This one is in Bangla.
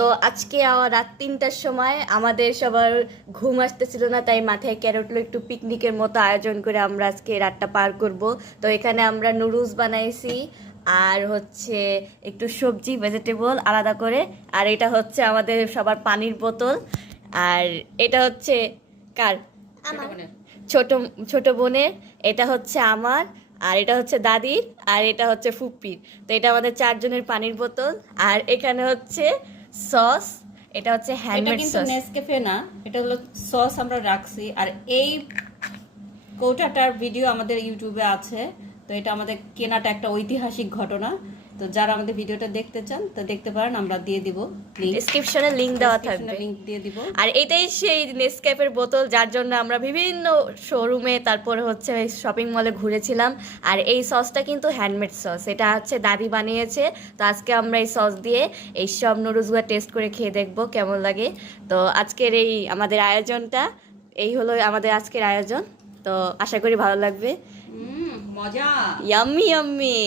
তো আজকে আবার রাত তিনটার সময় আমাদের সবার ঘুম আসতেছিল না তাই মাথায় ক্যারোটলো একটু পিকনিকের মতো আয়োজন করে আমরা আজকে রাতটা পার করব। তো এখানে আমরা নুডলস বানাইছি আর হচ্ছে একটু সবজি ভেজিটেবল আলাদা করে আর এটা হচ্ছে আমাদের সবার পানির বোতল। আর এটা হচ্ছে কার? ছোট ছোট বোনের এটা হচ্ছে আমার আর এটা হচ্ছে দাদির আর এটা হচ্ছে ফুপ্পির। তো এটা আমাদের চারজনের পানির বোতল আর এখানে হচ্ছে সস এটা হচ্ছে হ্যান্ডমেড সস। নেসকেফে না এটা হলো সস আমরা রাখছি। আর এই কৌটাটার ভিডিও আমাদের ইউটিউবে আছে। তো এটা আমাদের কেনাটা একটা ঐতিহাসিক ঘটনা। তো যারা আমাদের ভিডিওটা দেখতে চান তো দেখতে পারেন আমরা দিয়ে দিব ডিসক্রিপশনে লিংক দেওয়া থাকবে। লিংক দিয়ে দিব। আর এটাই সেই নেসক্যাফের বোতল যার জন্য আমরা বিভিন্ন শোরুমে তারপরে হচ্ছে শপিং মলে ঘুরেছিলাম। আর এই সসটা কিন্তু হ্যান্ডমেড সস এটা হচ্ছে দাদি বানিয়েছে। তো আজকে আমরা এই সস দিয়ে এই সব নুডলসগুলো টেস্ট করে খেয়ে দেখব কেমন লাগে। তো আজকের এই আমাদের আয়োজনটা এই হলো আমাদের আজকের আয়োজন। তো আশা করি ভালো লাগবে। হুম মজা ইয়াম্মি ইয়াম্মি